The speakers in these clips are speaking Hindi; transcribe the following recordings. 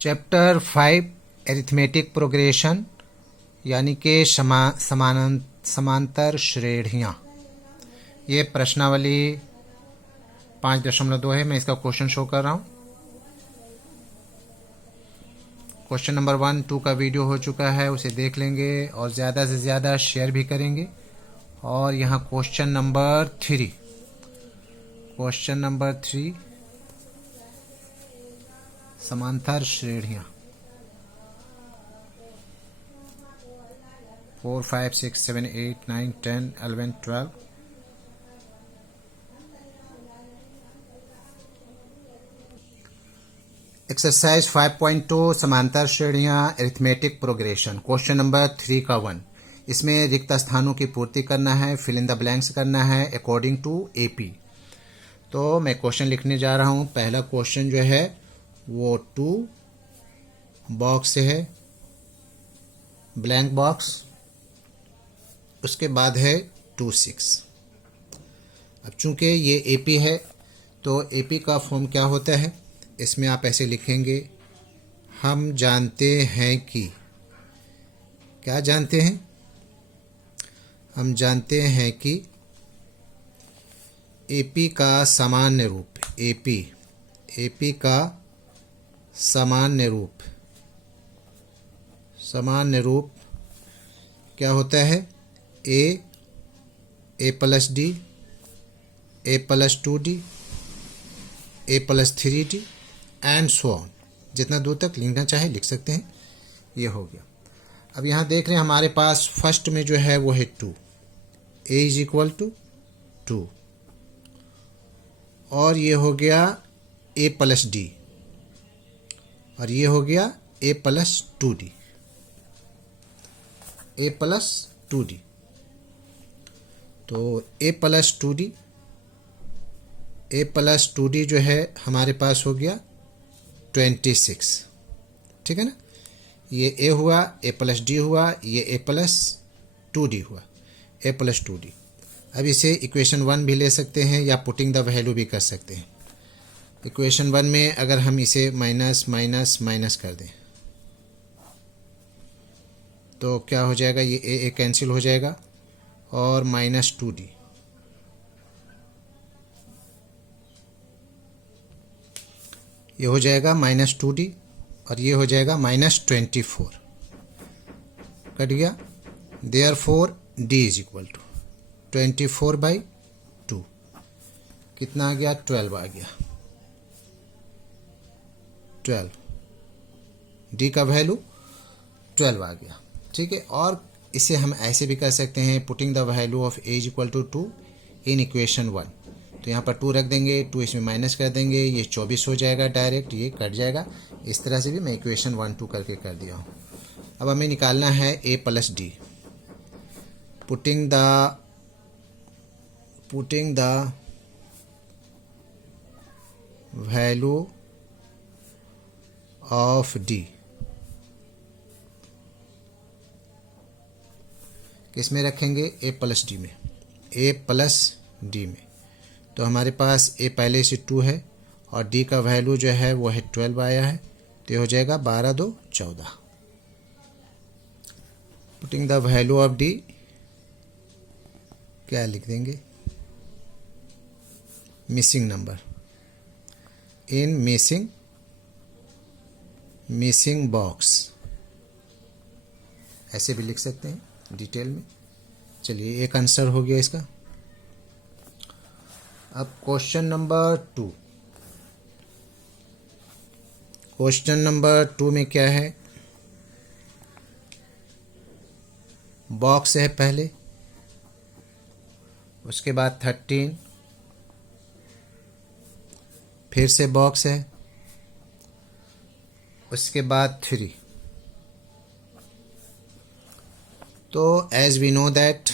चैप्टर 5 एरिथमेटिक प्रोग्रेशन यानी कि समांतर श्रेणियाँ। ये प्रश्नावली 5.2 है। मैं इसका क्वेश्चन शो कर रहा हूँ। क्वेश्चन नंबर 1, 2 का वीडियो हो चुका है, उसे देख लेंगे और ज़्यादा से ज़्यादा शेयर भी करेंगे। और यहाँ क्वेश्चन नंबर 3 समांतर श्रेणियाँ 4, 5, 6, 7, 8, 9, 10, 11, 12। एक्सरसाइज 5.2 समांतर श्रेणियाँ एरिथमेटिक प्रोग्रेशन। क्वेश्चन नंबर 3 का 1। इसमें रिक्त स्थानों की पूर्ति करना है, फिल इन द ब्लैंक्स करना है अकॉर्डिंग टू एपी। तो मैं क्वेश्चन लिखने जा रहा हूँ। पहला क्वेश्चन जो है वो 2 बॉक्स है, ब्लैंक बॉक्स। उसके बाद है 2, 6। अब चूंकि ये एपी है तो एपी का फॉर्म क्या होता है, इसमें आप ऐसे लिखेंगे, हम जानते हैं कि, क्या जानते हैं, हम जानते हैं कि एपी का सामान्य रूप, एपी का सामान्य रूप क्या होता है, a plus d, a plus 2d, a plus 3d and so on. जितना दूर तक लिखना चाहे लिख सकते हैं। ये हो गया। अब यहाँ देख रहे हैं हमारे पास फर्स्ट में जो है वो है 2, ए इज इक्वल टू 2, और ये हो गया ए प्लस डी, और ये हो गया ए plus 2d, a plus 2d। तो ए प्लस 2d जो है हमारे पास हो गया 26। ठीक है ना। ये ए हुआ, ए प्लस डी हुआ, ये ए प्लस 2d हुआ, ए प्लस 2d। अब इसे इक्वेशन 1 भी ले सकते हैं या पुटिंग द वैल्यू भी कर सकते हैं। इक्वेशन 1 में अगर हम इसे माइनस माइनस माइनस कर दें तो क्या हो जाएगा, ये ए कैंसिल हो जाएगा और माइनस 2d, ये हो जाएगा माइनस 2d, और ये हो जाएगा माइनस 24। कट गया। Therefore d is equal to 24/2। कितना आ गया, 12 आ गया। 12, d का वैल्यू 12 आ गया। ठीक है। और इसे हम ऐसे भी कर सकते हैं, putting the value of a is equal to 2 in equation 1। तो यहाँ पर 2 रख देंगे, 2 इसमें माइनस कर देंगे, ये 24 हो जाएगा, डायरेक्ट ये कट जाएगा। इस तरह से भी मैं इक्वेशन 1, 2 करके कर दिया हूँ। अब हमें निकालना है a plus d. Putting the value of d किस में रखेंगे, ए प्लस डी में, ए प्लस डी में। तो हमारे पास ए पहले से 2 है और डी का वैल्यू जो है वो है 12 आया है, तो ये हो जाएगा 12, 2, 14। Putting the value of D क्या लिख देंगे, missing number in missing box, ऐसे भी लिख सकते हैं डिटेल में। चलिए, एक आंसर हो गया इसका। अब क्वेश्चन नंबर 2। क्वेश्चन नंबर 2 में क्या है, बॉक्स है पहले, उसके बाद 13, फिर से बॉक्स है, उसके बाद 3। तो as we know that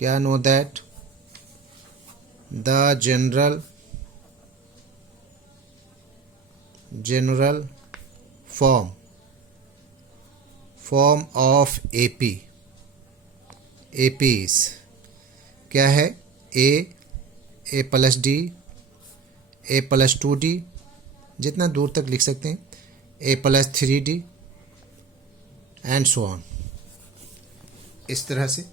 क्या know that the general form of AP is क्या है, a plus d, a plus 2d, जितना दूर तक लिख सकते हैं, a plus 3d and so on, इस तरह से।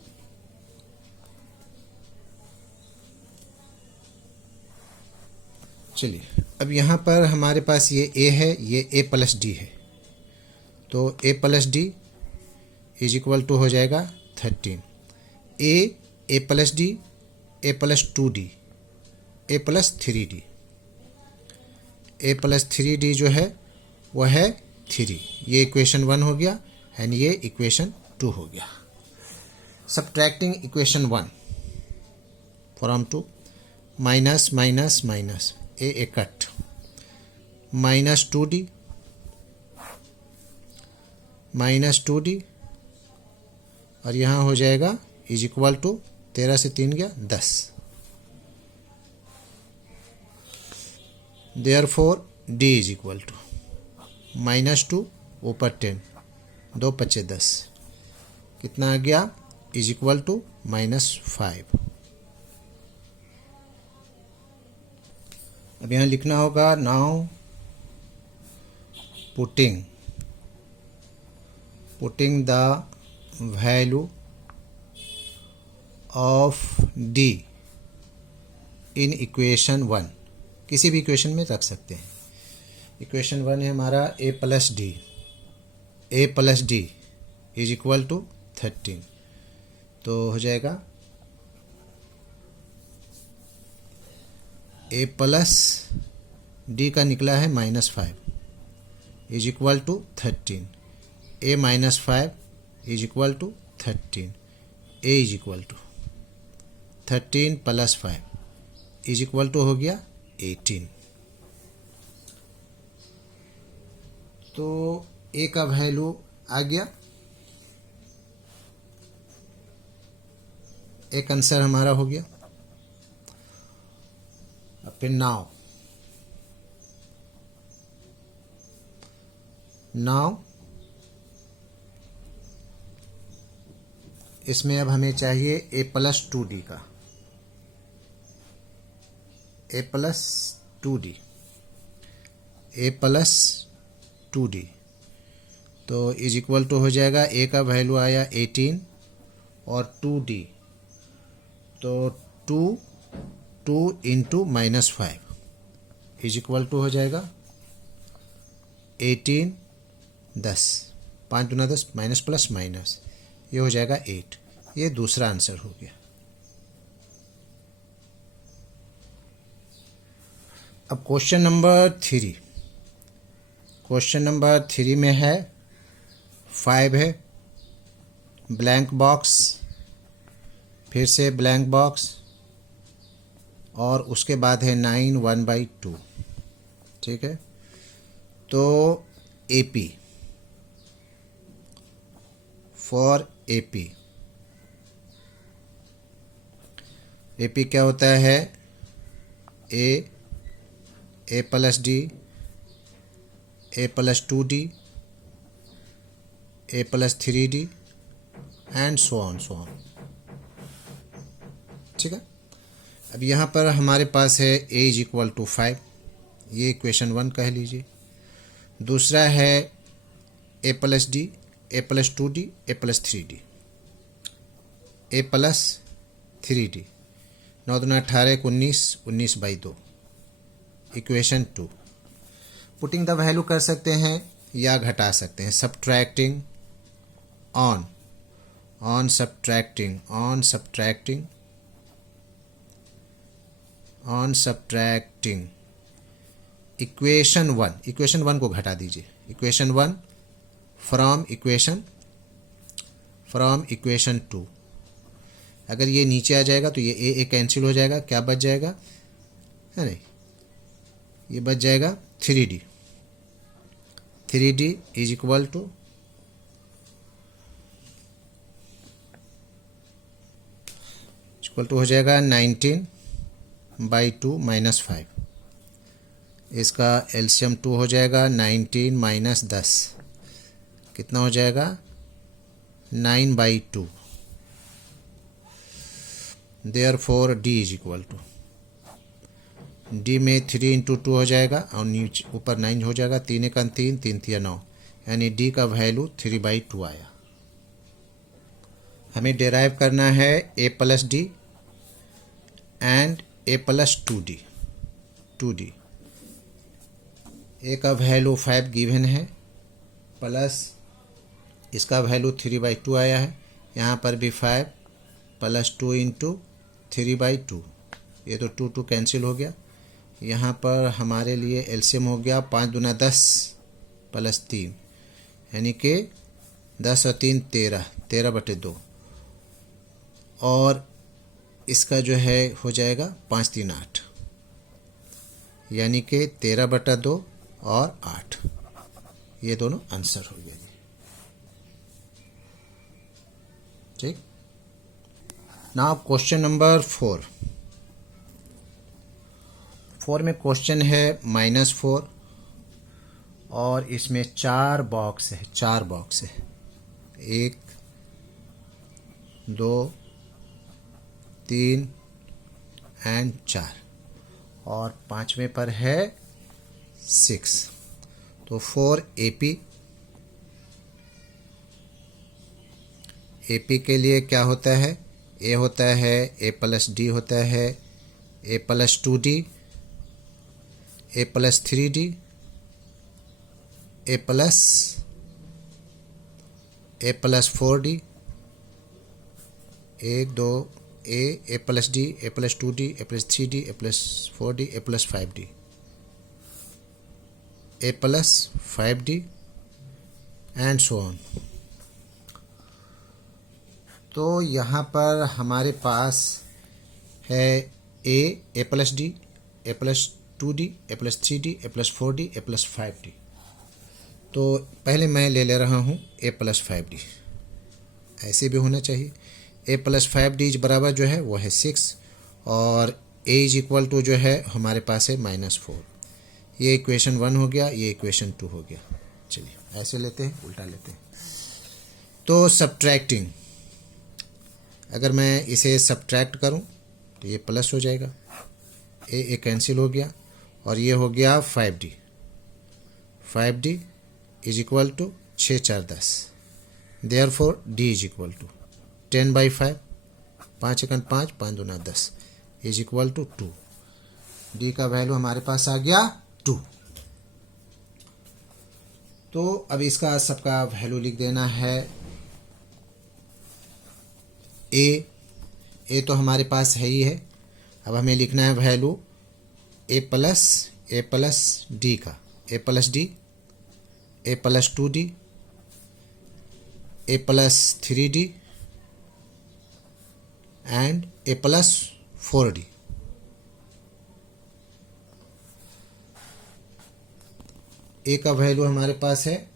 चलिए अब यहाँ पर हमारे पास ये ए है, ये ए प्लस डी है, तो a plus D is equal to हो जाएगा 13। A plus d, a plus 2d, a plus 3d, a plus 3d जो है वह है 3। ये इक्वेशन 1 हो गया एंड ये इक्वेशन 2 हो गया। Subtracting equation 1 from 2, minus minus minus, A cut, minus 2d, minus 2d, और यहाँ हो जाएगा इज इक्वल टू 13 से 3 गया 10। Therefore d is equal to -2 ऊपर 10, 2 × 10, कितना आ गया, इज इक्वल टू -5। अब यहाँ लिखना होगा now putting the value of d in equation 1। किसी भी इक्वेशन में रख सकते हैं। इक्वेशन 1 है हमारा a plus D is equal to 13, तो हो जाएगा a प्लस डी का निकला है -5 is equal to 13, a -5 is equal to 13, a is equal to 13 + 5 is equal to हो गया 18। तो a का वैल्यू आ गया, एक आंसर हमारा हो गया। अब फिर नाउ इसमें अब हमें चाहिए a प्लस 2d का, a प्लस 2d, तो इज इक्वल टू हो जाएगा, a का वैल्यू आया 18 और 2d, तो 2 इंटू -5 इज इक्वल टू हो जाएगा 18, 10, 5 दूना 10, माइनस प्लस माइनस, ये हो जाएगा 8। ये दूसरा आंसर हो गया। अब क्वेश्चन नंबर 3 में है 5 है, ब्लैंक बॉक्स, फिर से ब्लैंक बॉक्स, और उसके बाद है 9 1/2। ठीक है, तो AP फॉर AP क्या होता है, a plus D, a plus 2d, a plus 3d and so on. ठीक है, अब यहाँ पर हमारे पास है a इज इक्वल टू 5, ये इक्वेशन 1 कह लीजिए। दूसरा है a plus D, a plus 2d, a plus 3d, a plus 3d, 9 दूना 18, 19, 19/2, इक्वेशन 2। पुटिंग द वैल्यू कर सकते हैं या घटा सकते हैं, सब्ट्रैक्टिंग ऑन सब्ट्रैक्टिंग इक्वेशन 1 को घटा दीजिए, इक्वेशन 1 फ्रॉम इक्वेशन 2। अगर ये नीचे आ जाएगा तो ये a कैंसिल हो जाएगा, क्या बच जाएगा, है नहीं, ये बच जाएगा 3d इज इक्वल टू हो जाएगा 19/2 -5। इसका एलसीएम 2 हो जाएगा, 19 - 10 कितना हो जाएगा, 9/2। Therefore D is equal to, D में 3 इंटू 2 हो जाएगा और नीचे ऊपर 9 हो जाएगा, 3 1 3, 3 3 9, यानी डी का वैल्यू 3/2 आया। हमें डेराइव करना है a plus d and a plus 2d। A का वैल्यू 5 गिवन है, प्लस इसका वैल्यू 3/2 आया है, यहाँ पर भी 5 प्लस 2 इंटू 3/2, ये तो 2 2 कैंसिल हो गया। यहाँ पर हमारे लिए एलसीएम हो गया 5 दूना 10 प्लस 3, यानी कि 10 और 3 13, 13/2, और इसका जो है हो जाएगा 5 3 8, यानी कि 13/2 और 8, ये दोनों आंसर हो गया जी। ठीक। नाउ क्वेश्चन नंबर 4 में क्वेश्चन है -4 और इसमें 4 बॉक्स है, 1 2 3 एंड 4, और 5वें पर है 6। तो 4 एपी के लिए क्या होता है, ए होता है ए प्लस डी होता है a plus 2d, a plus 3d, a plus 4d, 1 2 a plus d, a plus 2d, a plus 3d, a plus 4d, a plus 5d, a plus 5d and so on. तो यहाँ पर हमारे पास है a plus d, a plus 2d, a plus 3d, a plus 4d, a plus 5d। तो पहले मैं ले रहा हूँ ए प्लस 5d, ऐसे भी होना चाहिए। ए प्लस 5d बराबर जो है वो है 6, और ए इज इक्वल टू जो है हमारे पास है -4। ये इक्वेशन 1 हो गया, ये इक्वेशन 2 हो गया। चलिए ऐसे लेते हैं, उल्टा लेते हैं। तो सब्ट्रैक्टिंग, अगर मैं इसे सब्ट्रैक्ट करूं तो ये प्लस हो जाएगा, ए कैंसिल हो गया, और ये हो गया 5d is equal to 6 4 10, therefore D is equal to 10/5, 5 1 5, 5 दूना 10 इज इक्वल टू 2। डी का वैल्यू हमारे पास आ गया 2। तो अब इसका सबका वैल्यू लिख देना है। ए तो हमारे पास है ही है, अब हमें लिखना है वैल्यू ए प्लस डी का, a plus d, a plus 2d, a plus 3d and a plus 4d। A का वैल्यू हमारे पास है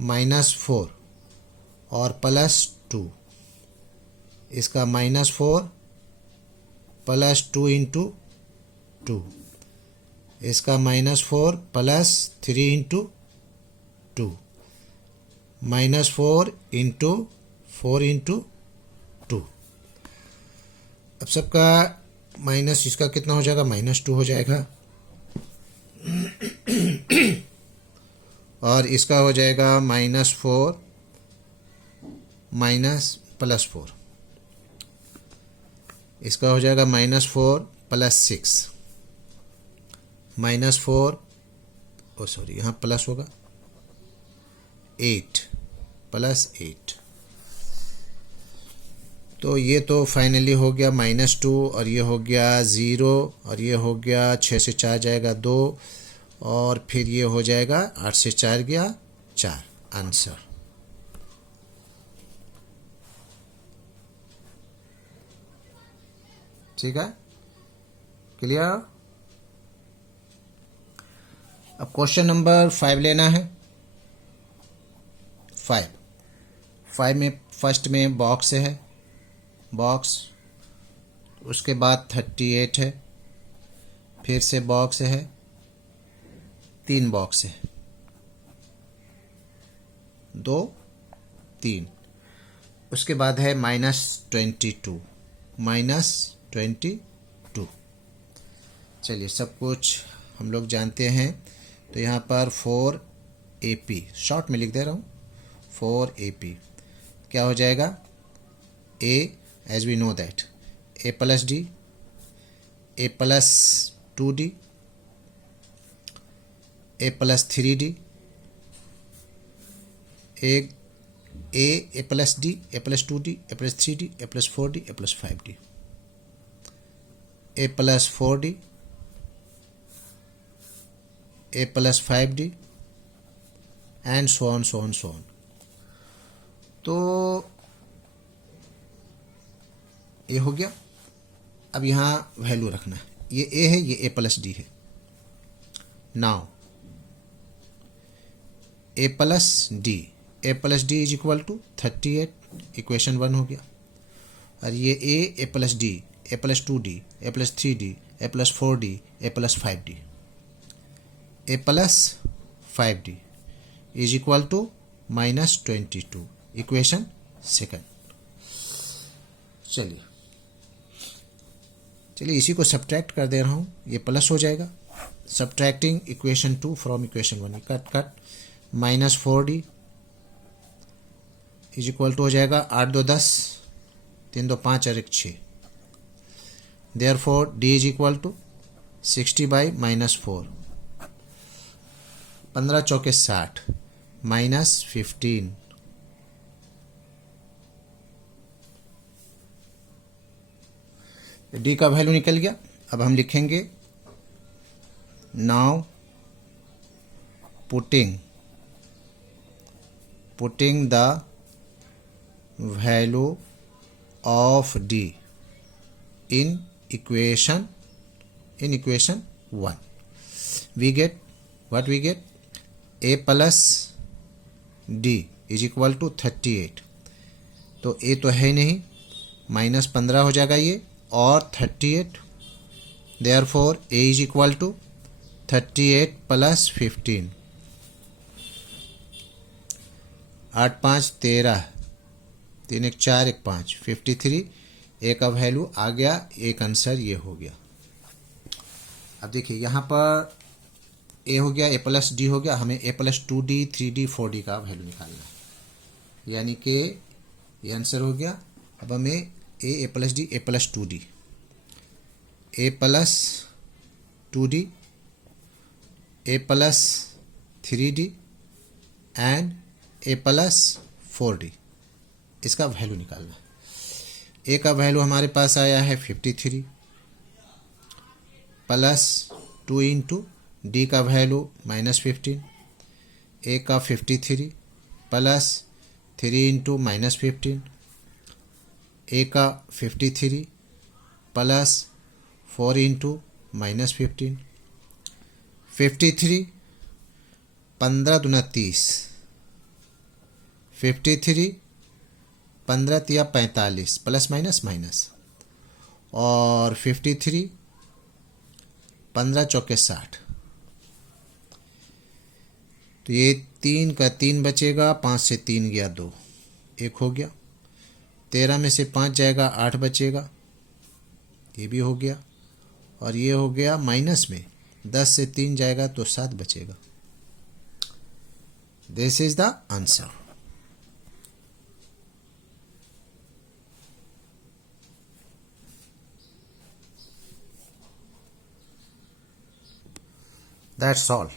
-4 और +2, इसका -4 प्लस 2 इंटू 2, इसका -4 प्लस 3 इंटू 2, -4 इंटू 4 इंटू 2। अब सबका माइनस इसका कितना हो जाएगा, -2 हो जाएगा, और इसका हो जाएगा -4 +4, इसका हो जाएगा -4 + 6, -4 सॉरी यहाँ प्लस होगा 8 + 8। तो ये तो फाइनली हो गया -2, और ये हो गया 0, और ये हो गया 6 से 4 जाएगा 2, और फिर ये हो जाएगा 8 से 4 गया 4, आंसर। ठीक है, क्लियर। अब क्वेश्चन नंबर 5 लेना है। 5 में फर्स्ट में बॉक्स है, बॉक्स, उसके बाद 38 है, फिर से बॉक्स है, 3 बॉक्स है, 2 3, उसके बाद है -22, -22। चलिए सब कुछ हम लोग जानते हैं, तो यहाँ पर 4AP शॉर्ट में लिख दे रहा हूँ, 4AP क्या हो जाएगा, A as we know that A plus D, A plus 2D, A plus 3D, A plus D, A plus 2D, A plus 3D, A plus 4D, A plus 5D, A plus 4D, A plus 5D and so on so on so on. तो ये हो गया। अब यहाँ वैल्यू रखना है, ये A है, ये A प्लस D है। Now A plus D, A plus D is equal to 38, equation 1 हो गया। और ये A plus D, A plus 2D, A plus 3D, A plus 4D, A plus 5D, A plus 5D is equal to -22, equation 2। चलिए इसी को सब्ट्रैक्ट कर दे रहा हूँ, ये प्लस हो जाएगा। Subtracting equation 2 from equation 1, cut -4D is equal to हो जाएगा 8 2 10, 3 2 5 और 1 6। Therefore D is equal to 60/-4, 15 चौके 60, -15। D का वैल्यू निकल गया। अब हम लिखेंगे now putting the value of D in equation 1, we get what we get, A plus D is equal to 38। तो A तो है नहीं, -15 हो जाएगा ये और 38, therefore A is equal to 38 plus 15, 8 5 13, 3 1 4 1 5, 53। A का वैल्यू आ गया, एक आंसर ये हो गया। अब देखिए यहाँ पर A हो गया, A प्लस D हो गया, हमें A plus 2D 3D 4D का वैल्यू निकालना है, यानी कि ये आंसर हो गया। अब हमें A plus D, A plus 2D, A plus 2D, A plus 3D and A plus 4D, इसका वैल्यू निकालना है। A का वैल्यू हमारे पास आया है 53 प्लस 2 इंटू D का वैल्यू -15, A का 53 प्लस 3 इंटू -15, A का 53 प्लस 4 इंटू -15, 53 15 दूना 30, 53 15 तिया 45, प्लस माइनस माइनस, और 53 15 चौके 60। तो ये 3 का 3 बचेगा, 5 से 3 गया 2, 1 हो गया। 13 में से 5 जाएगा, 8 बचेगा, ये भी हो गया। और ये हो गया माइनस में 10 से 3 जाएगा तो 7 बचेगा। This is the answer. That's all.